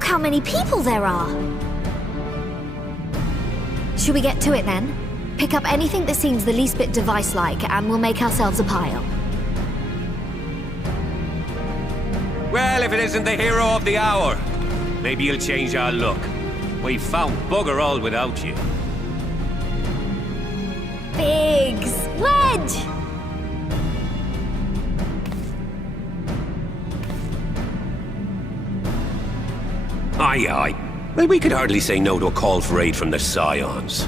Look how many people there are! Should we get to it then? Pick up anything that seems the least bit device-like, and we'll make ourselves a pile. Well, if it isn't the hero of the hour, maybe you'll change our look. We've found bugger all without you. Biggs! Wedge! Aye, aye. Well, we could hardly say no to a call for aid from the Scions.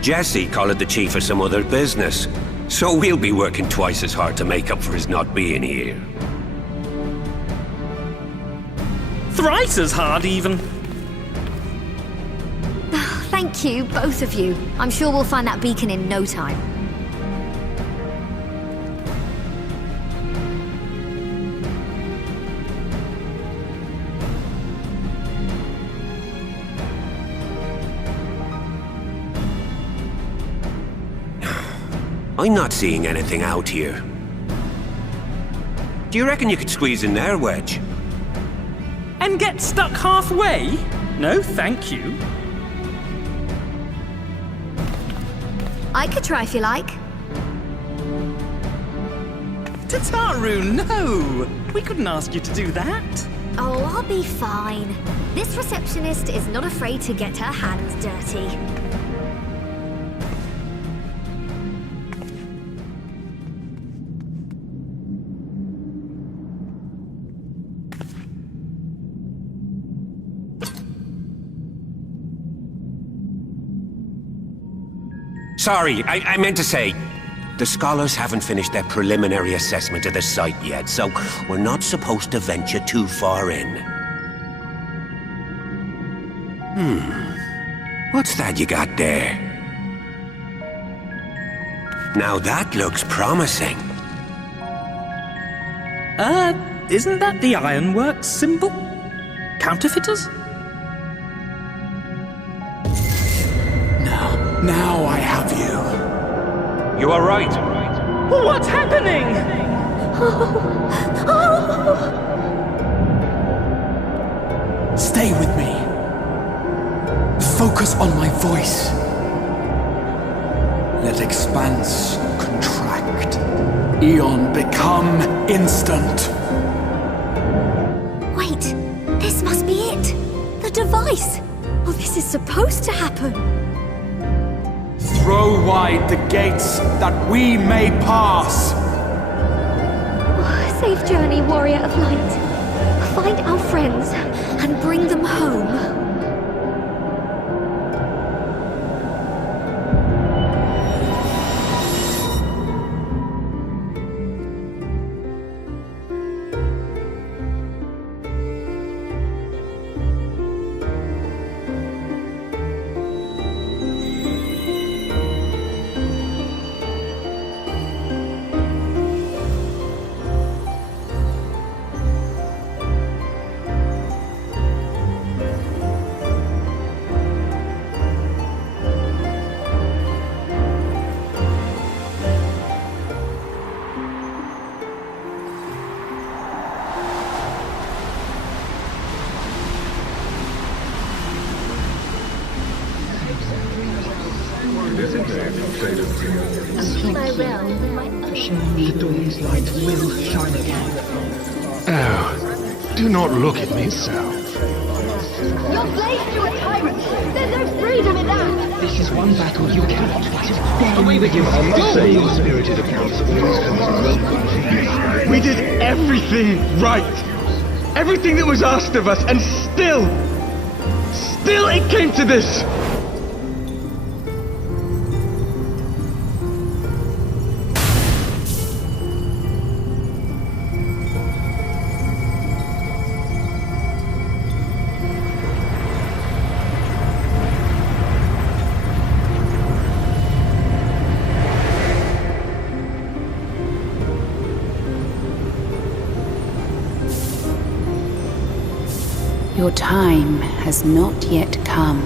Jesse called the chief for some other business, so we'll be working twice as hard to make up for his not being here. Thrice as hard, even. Thank you, both of you. I'm sure we'll find that beacon in no time. I'm not seeing anything out here. Do you reckon you could squeeze in there, Wedge? And get stuck halfway? No, thank you. I could try if you like. Tataru, no! We couldn't ask you to do that. Oh, I'll be fine. This receptionist is not afraid to get her hands dirty. Sorry, I meant to say, the scholars haven't finished their preliminary assessment of the site yet, so we're not supposed to venture too far in. What's that you got there? Now that looks promising. Isn't that the Ironworks symbol? Counterfeiters? Now I have you. You are right. What's happening? Stay with me. Focus on my voice. Let expanse contract. Eon become instant. Wait, this must be it. The device. Oh, this is supposed to happen. Throw wide the gates that we may pass. Safe journey, warrior of light. Find our friends and bring them home. The dawn's light will shine again. Oh, do not look at me so. You're slaves to a tyrant! There's no freedom in that! This is one battle you cannot fight. Away with you! Go! Spirited accounts of things coming. We did everything right! Everything that was asked of us, and still it came to this! Your time has not yet come.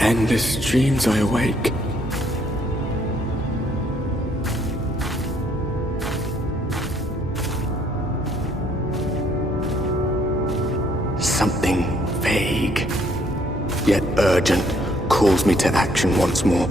endless dreams I awake. Something vague, yet urgent, calls me to action once more.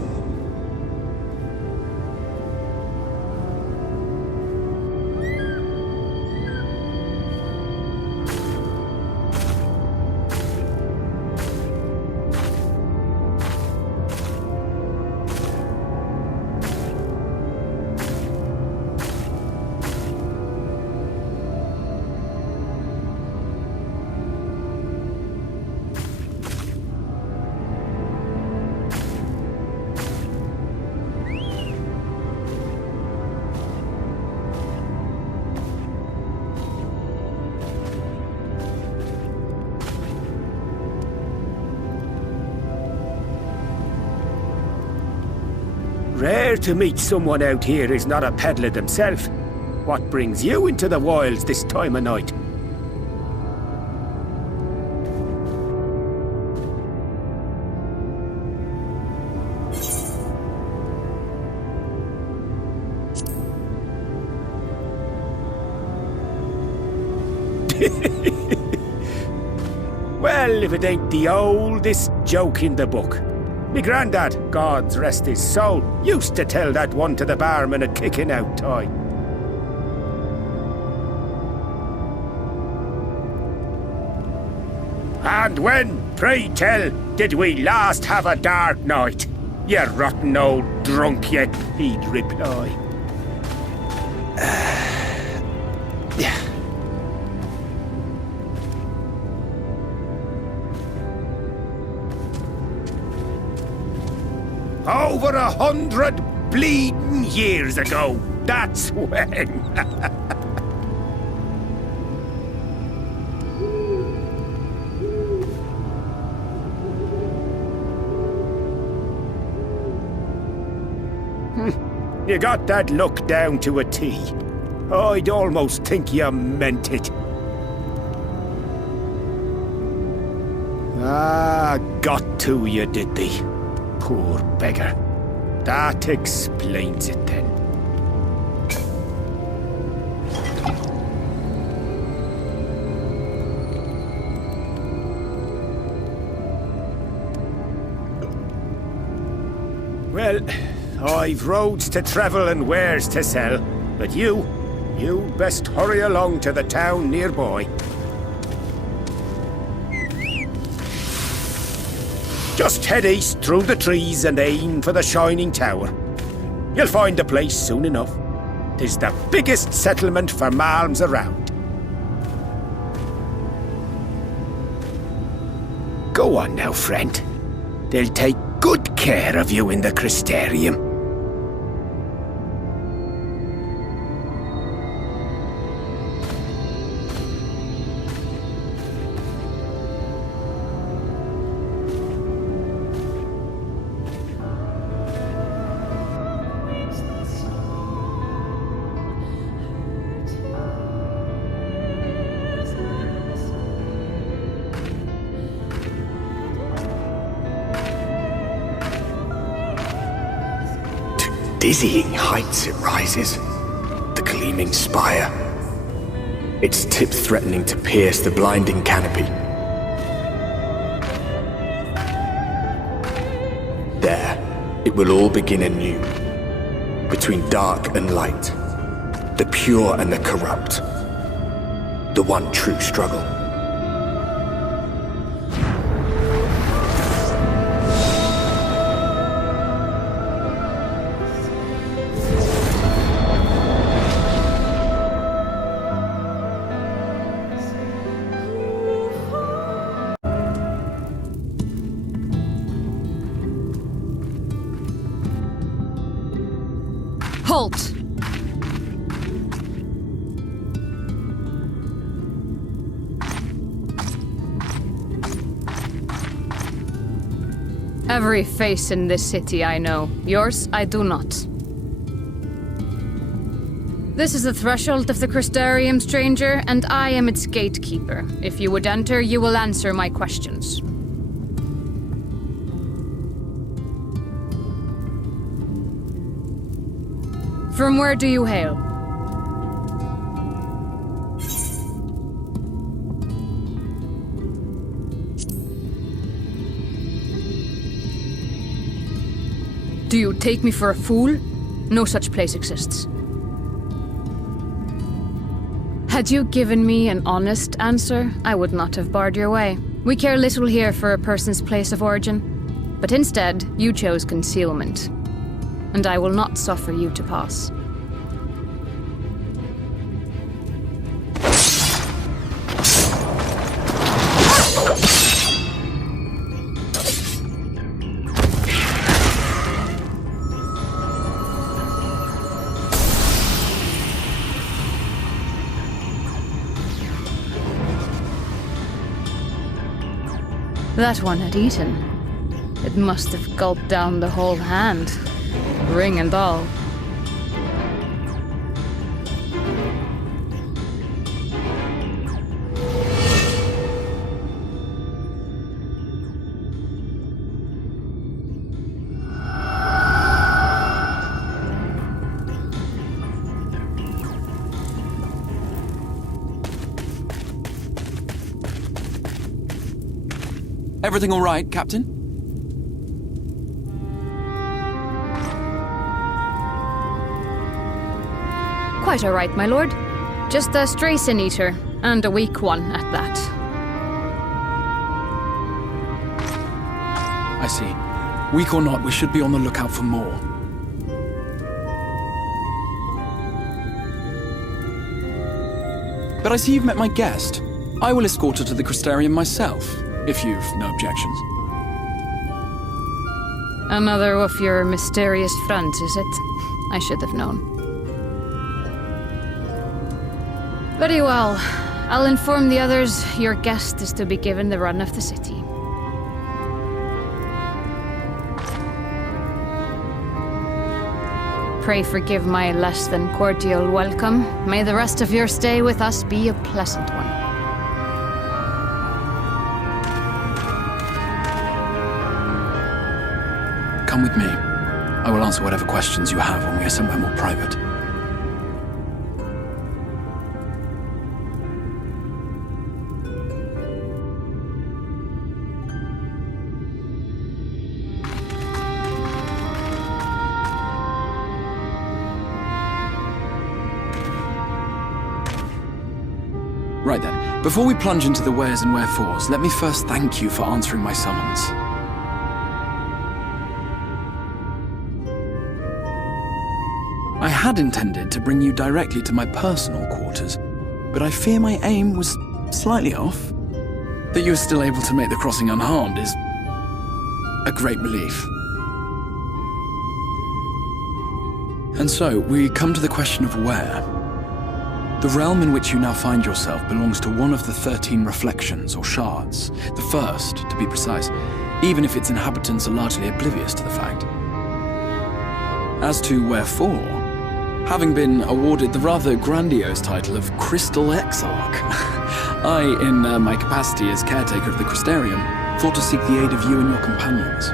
Rare to meet someone out here who's not a peddler themselves. What brings you into the wilds this time of night? Well, if it ain't the oldest joke in the book. Me grandad, God's rest his soul, used to tell that one to the barman at kicking out time. And when, pray tell, did we last have a dark night? You rotten old drunk yet, he'd reply. Yeah. Over 100 bleeding years ago, that's when. You got that look down to a T. I'd almost think you meant it. Ah, got to you, did they? Poor beggar. That explains it then. Well, I've roads to travel and wares to sell, but you best hurry along to the town nearby. Just head east through the trees and aim for the Shining Tower. You'll find the place soon enough. 'Tis the biggest settlement for malms around. Go on now, friend. They'll take good care of you in the Crystarium. Dizzying heights it rises, the gleaming spire, its tip threatening to pierce the blinding canopy. There, it will all begin anew, between dark and light, the pure and the corrupt, the one true struggle. Halt! Every face in this city I know. Yours, I do not. This is the threshold of the Crystarium, stranger, and I am its gatekeeper. If you would enter, you will answer my questions. From where do you hail? Do you take me for a fool? No such place exists. Had you given me an honest answer, I would not have barred your way. We care little here for a person's place of origin, but instead, you chose concealment. And I will not suffer you to pass. That one had eaten. It must have gulped down the whole hand, ring and all. Everything all right, Captain? Quite all right, my lord. Just a stray sin-eater, and a weak one at that. I see. Weak or not, we should be on the lookout for more. But I see you've met my guest. I will escort her to the Crystarium myself, if you've no objections. Another of your mysterious fronts, is it? I should have known. Very well. I'll inform the others your guest is to be given the run of the city. Pray forgive my less than cordial welcome. May the rest of your stay with us be a pleasant one. Come with me. I will answer whatever questions you have when we are somewhere more private. Right then, before we plunge into the wheres and wherefores, let me first thank you for answering my summons. I had intended to bring you directly to my personal quarters, but I fear my aim was slightly off. That you are still able to make the crossing unharmed is a great relief. And so, we come to the question of where. The realm in which you now find yourself belongs to one of the 13 reflections, or shards. The first, to be precise, even if its inhabitants are largely oblivious to the fact. As to wherefore, having been awarded the rather grandiose title of Crystal Exarch, I, in my capacity as caretaker of the Crystarium, thought to seek the aid of you and your companions.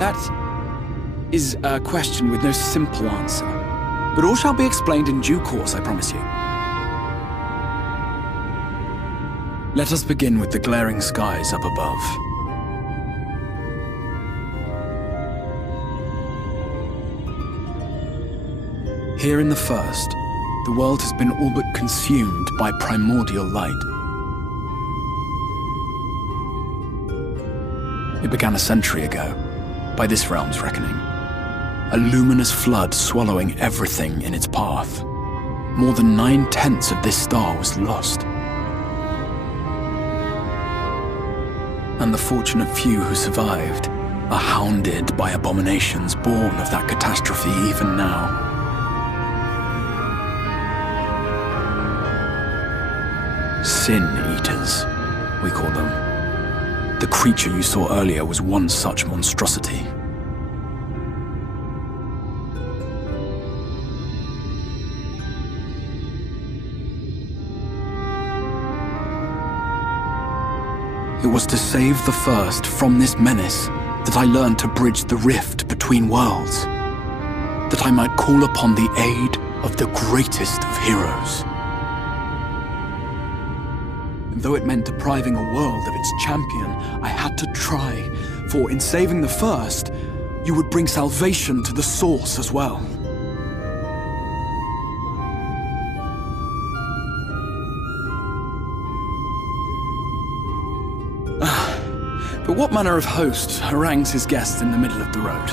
That is a question with no simple answer. But all shall be explained in due course, I promise you. Let us begin with the glaring skies up above. Here in the first, the world has been all but consumed by primordial light. It began a century ago, by this realm's reckoning. A luminous flood swallowing everything in its path. More than 9/10 of this star was lost. And the fortunate few who survived are hounded by abominations born of that catastrophe even now. Sin Eaters, we call them. The creature you saw earlier was one such monstrosity. It was to save the First from this menace that I learned to bridge the rift between worlds. That I might call upon the aid of the greatest of heroes. And though it meant depriving a world of its champion, I had to try, for in saving the First, you would bring salvation to the Source as well. But what manner of host harangues his guests in the middle of the road?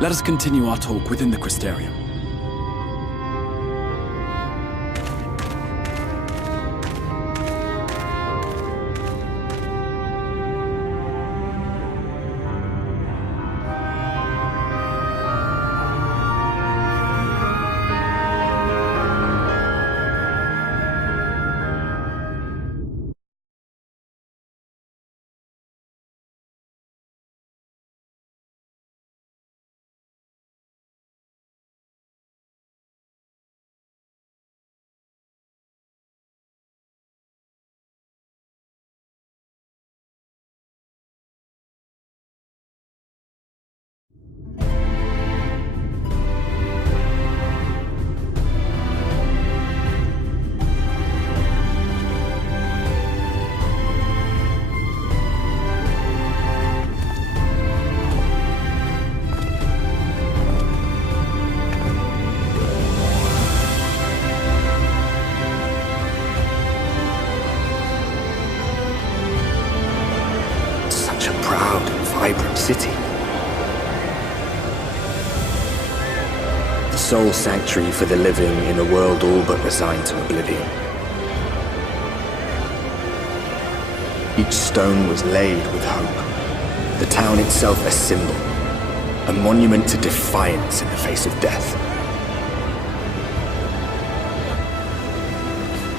Let us continue our talk within the Crystarium. City. The sole sanctuary for the living in a world all but resigned to oblivion. Each stone was laid with hope. The town itself a symbol, a monument to defiance in the face of death.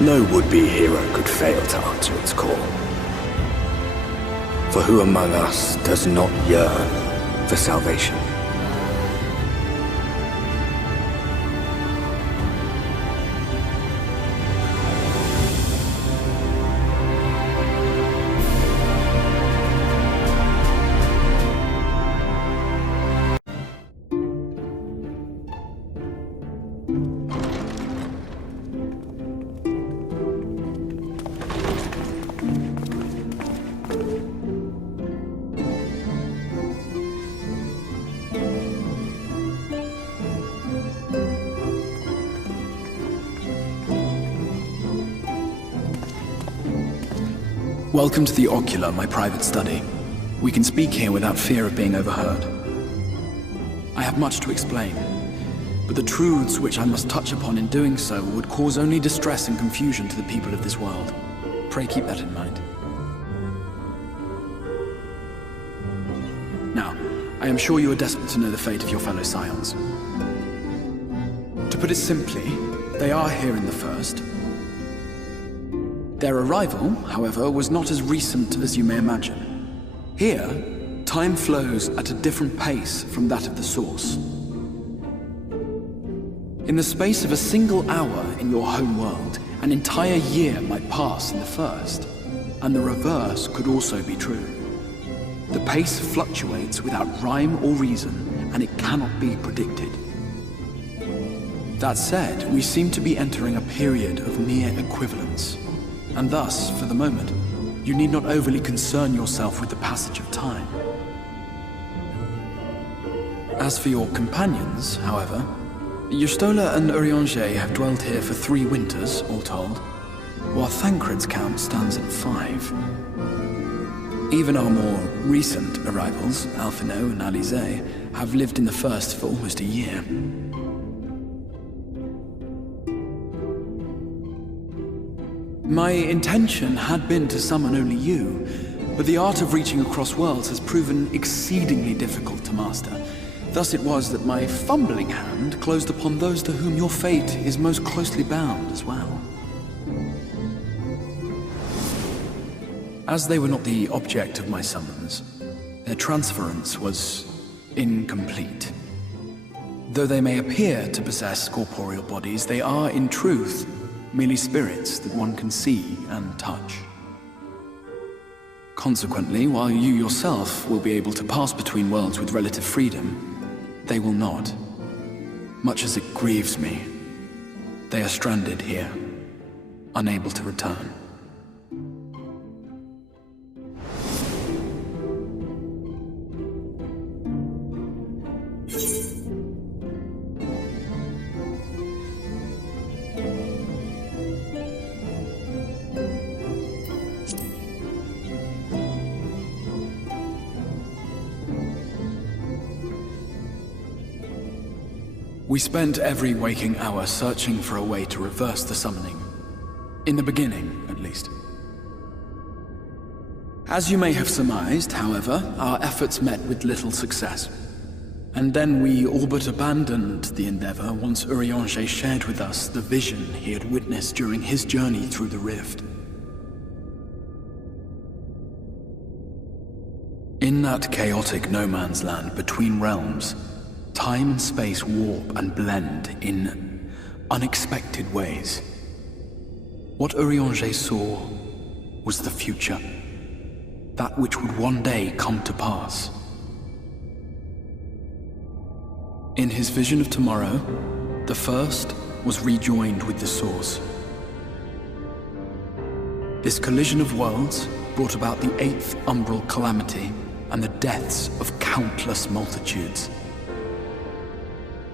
No would-be hero could fail to answer its call. For who among us does not yearn for salvation? Welcome to the Ocular, my private study. We can speak here without fear of being overheard. I have much to explain, but the truths which I must touch upon in doing so would cause only distress and confusion to the people of this world. Pray keep that in mind. Now, I am sure you are desperate to know the fate of your fellow scions. To put it simply, they are here in the First. Their arrival, however, was not as recent as you may imagine. Here, time flows at a different pace from that of the Source. In the space of a single hour in your home world, an entire year might pass in the First, and the reverse could also be true. The pace fluctuates without rhyme or reason, and it cannot be predicted. That said, we seem to be entering a period of near equivalence. And thus, for the moment, you need not overly concern yourself with the passage of time. As for your companions, however, Y'shtola and Urianger have dwelt here for 3 winters, all told, while Thancred's count stands at 5. Even our more recent arrivals, Alphino and Alize, have lived in the First for almost a year. My intention had been to summon only you, but the art of reaching across worlds has proven exceedingly difficult to master. Thus it was that my fumbling hand closed upon those to whom your fate is most closely bound as well. As they were not the object of my summons, their transference was incomplete. Though they may appear to possess corporeal bodies, they are, in truth, merely spirits that one can see and touch. Consequently, while you yourself will be able to pass between worlds with relative freedom, they will not. Much as it grieves me, they are stranded here, unable to return. We spent every waking hour searching for a way to reverse the summoning. In the beginning, at least. As you may have surmised, however, our efforts met with little success. And then we all but abandoned the endeavor once Urianger shared with us the vision he had witnessed during his journey through the rift. In that chaotic no-man's land between realms, time and space warp and blend in unexpected ways. What Urianger saw was the future. That which would one day come to pass. In his vision of tomorrow, the first was rejoined with the source. This collision of worlds brought about the 8th umbral calamity and the deaths of countless multitudes.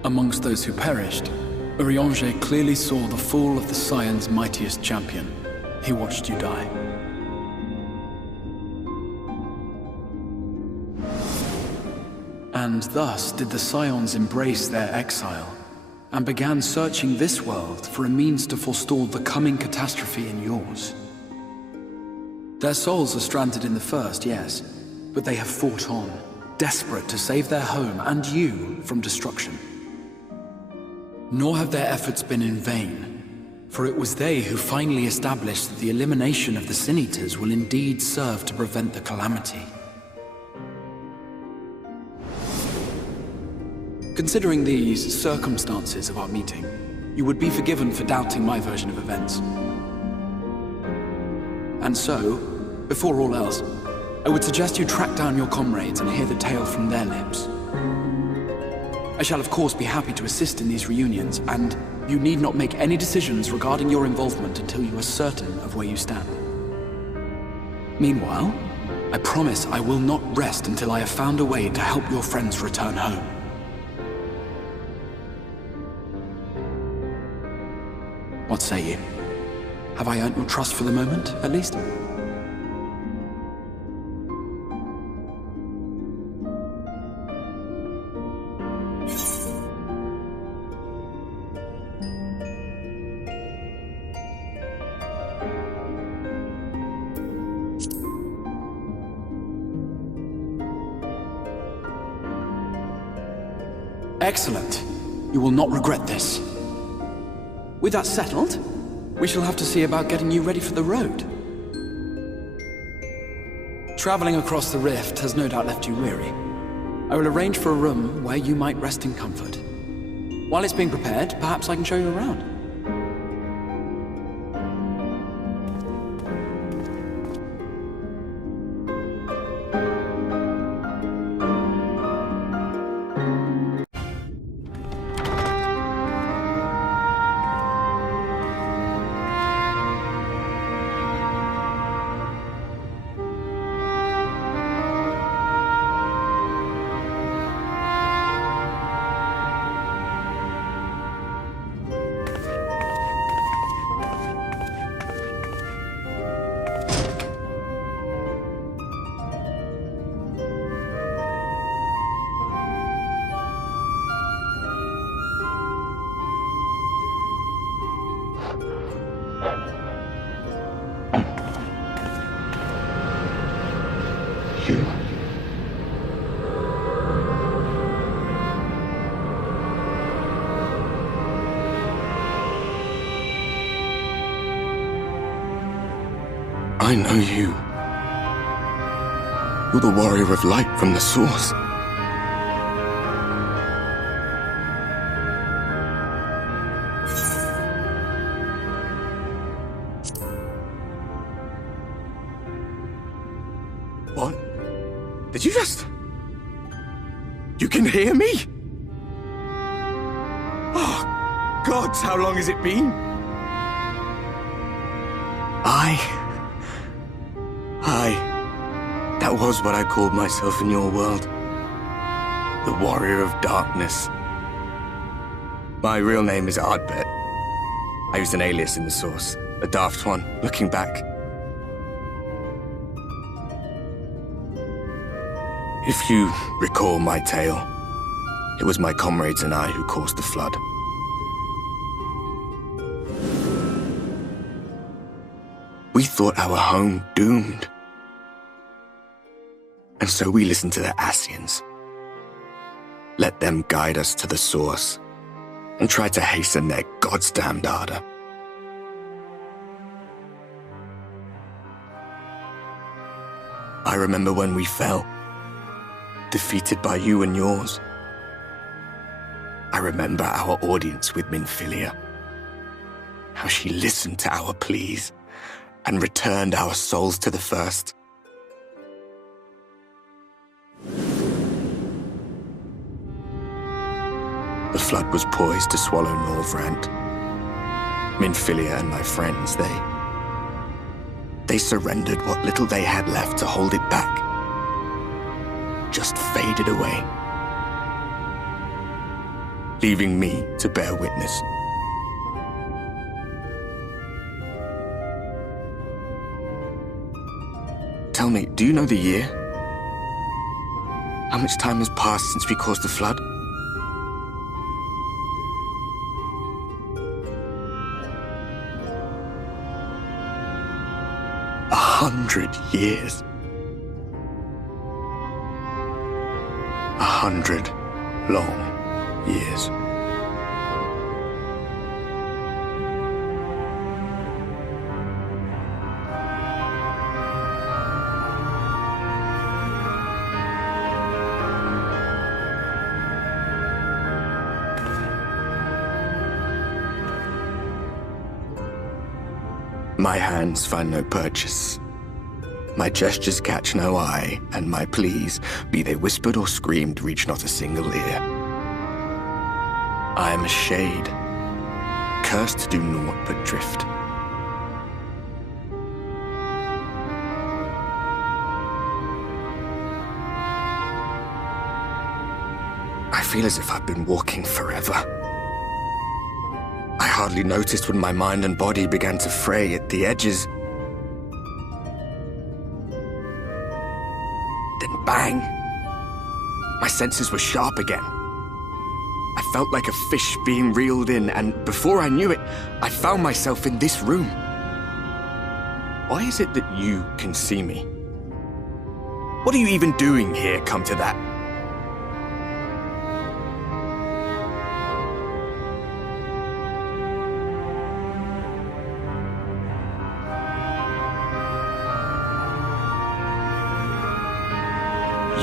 Amongst those who perished, Urianger clearly saw the fall of the Scion's mightiest champion. He watched you die. And thus did the Scions embrace their exile, and began searching this world for a means to forestall the coming catastrophe in yours. Their souls are stranded in the first, yes, but they have fought on, desperate to save their home and you from destruction. Nor have their efforts been in vain, for it was they who finally established that the elimination of the Sin Eaters will indeed serve to prevent the calamity. Considering these circumstances of our meeting, you would be forgiven for doubting my version of events. And so, before all else, I would suggest you track down your comrades and hear the tale from their lips. I shall of course be happy to assist in these reunions, and you need not make any decisions regarding your involvement until you are certain of where you stand. Meanwhile, I promise I will not rest until I have found a way to help your friends return home. What say you? Have I earned your trust for the moment, at least? Excellent. You will not regret this. With that settled, we shall have to see about getting you ready for the road. Traveling across the rift has no doubt left you weary. I will arrange for a room where you might rest in comfort. While it's being prepared, perhaps I can show you around. I know you. You're the warrior of light from the source. What? Did you just... You can hear me? Oh, gods, how long has it been? That was what I called myself in your world. The Warrior of Darkness. My real name is Ardbert. I used an alias in the source, a daft one, looking back. If you recall my tale, it was my comrades and I who caused the flood. We thought our home doomed. And so we listened to the Ascians. Let them guide us to the source, and try to hasten their goddamned ardor. I remember when we fell, defeated by you and yours. I remember our audience with Minfilia, how she listened to our pleas and returned our souls to the First. The flood was poised to swallow Norvrant. Minfilia and my friends, they surrendered what little they had left to hold it back. Just faded away, leaving me to bear witness. Tell me, do you know the year? How much time has passed since we caused the flood? 100 years. 100 long years. My hands find no purchase. My gestures catch no eye, and my pleas, be they whispered or screamed, reach not a single ear. I am a shade, cursed to do naught but drift. I feel as if I've been walking forever. I hardly noticed when my mind and body began to fray at the edges. Then bang! My senses were sharp again. I felt like a fish being reeled in, and before I knew it, I found myself in this room. Why is it that you can see me? What are you even doing here, come to that?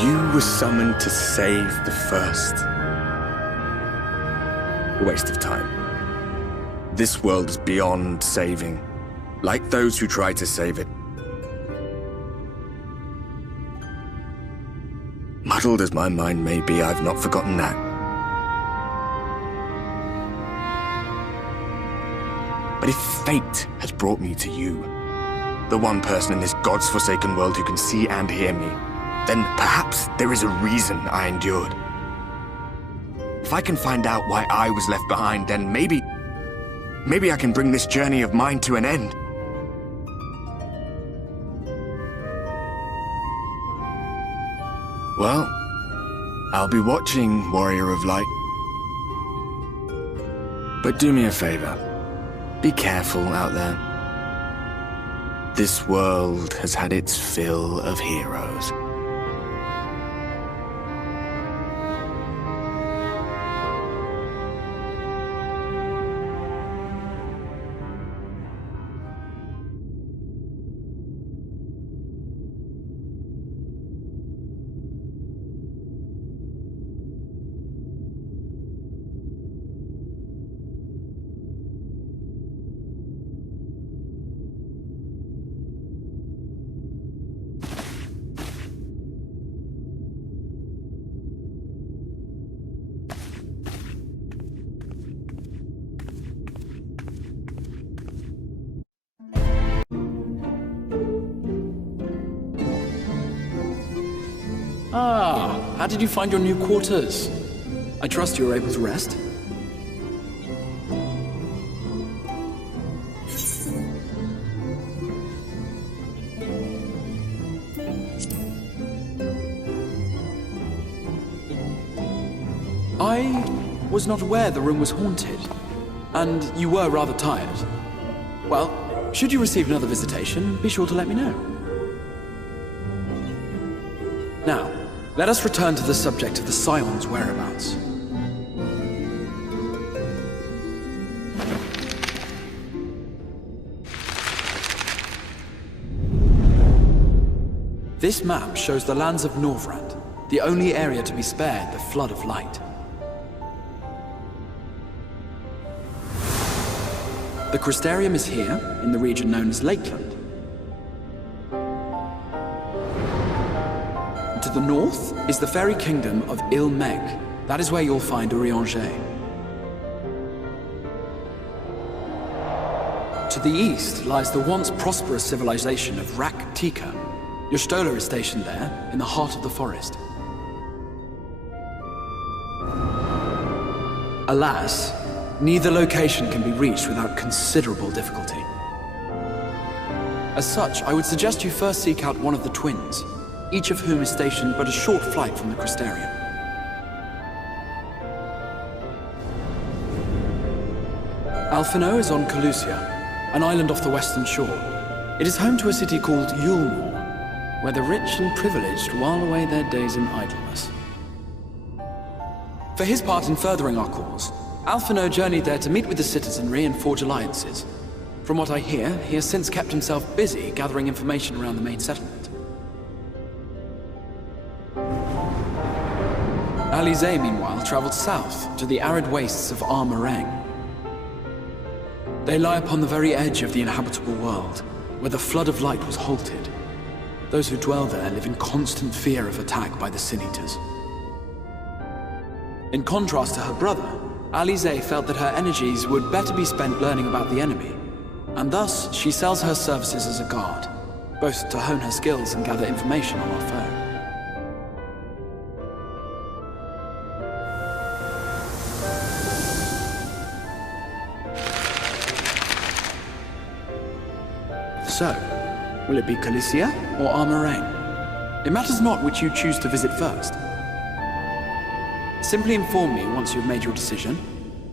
You were summoned to save the First. A waste of time. This world is beyond saving, like those who try to save it. Muddled as my mind may be, I've not forgotten that. But if fate has brought me to you, the one person in this God's forsaken world who can see and hear me, then perhaps there is a reason I endured. If I can find out why I was left behind, then maybe I can bring this journey of mine to an end. Well, I'll be watching, Warrior of Light. But do me a favor. Be careful out there. This world has had its fill of heroes. Ah, how did you find your new quarters? I trust you were able to rest? I was not aware the room was haunted, and you were rather tired. Well, should you receive another visitation, be sure to let me know. Now, let us return to the subject of the scion's whereabouts. This map shows the lands of Norvrand, the only area to be spared the flood of light. The Crystarium is here, in the region known as Lakeland. To the north is the fairy kingdom of Il-Meg. That is where you'll find Urianger. To the east lies the once prosperous civilization of Rak-Tika. Your Stola is stationed there, in the heart of the forest. Alas, neither location can be reached without considerable difficulty. As such, I would suggest you first seek out one of the twins, each of whom is stationed but a short flight from the Crystarium. Alphino is on Calusia, an island off the western shore. It is home to a city called Yulmore, where the rich and privileged while away their days in idleness. For his part in furthering our cause, Alphino journeyed there to meet with the citizenry and forge alliances. From what I hear, he has since kept himself busy gathering information around the main settlement. Alize, meanwhile, traveled south to the arid wastes of Armarang. They lie upon the very edge of the inhabitable world, where the flood of light was halted. Those who dwell there live in constant fear of attack by the Sin Eaters. In contrast to her brother, Alize felt that her energies would better be spent learning about the enemy, and thus she sells her services as a guard, both to hone her skills and gather information on our foe. So, will it be Calicia or Armarang? It matters not which you choose to visit first. Simply inform me once you have made your decision,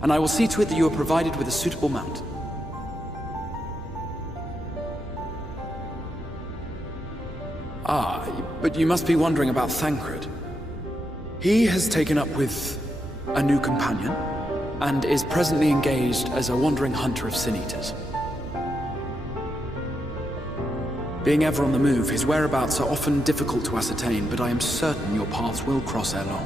and I will see to it that you are provided with a suitable mount. Ah, but you must be wondering about Thancred. He has taken up with a new companion, and is presently engaged as a wandering hunter of Sin Eaters. Being ever on the move, his whereabouts are often difficult to ascertain, but I am certain your paths will cross ere long.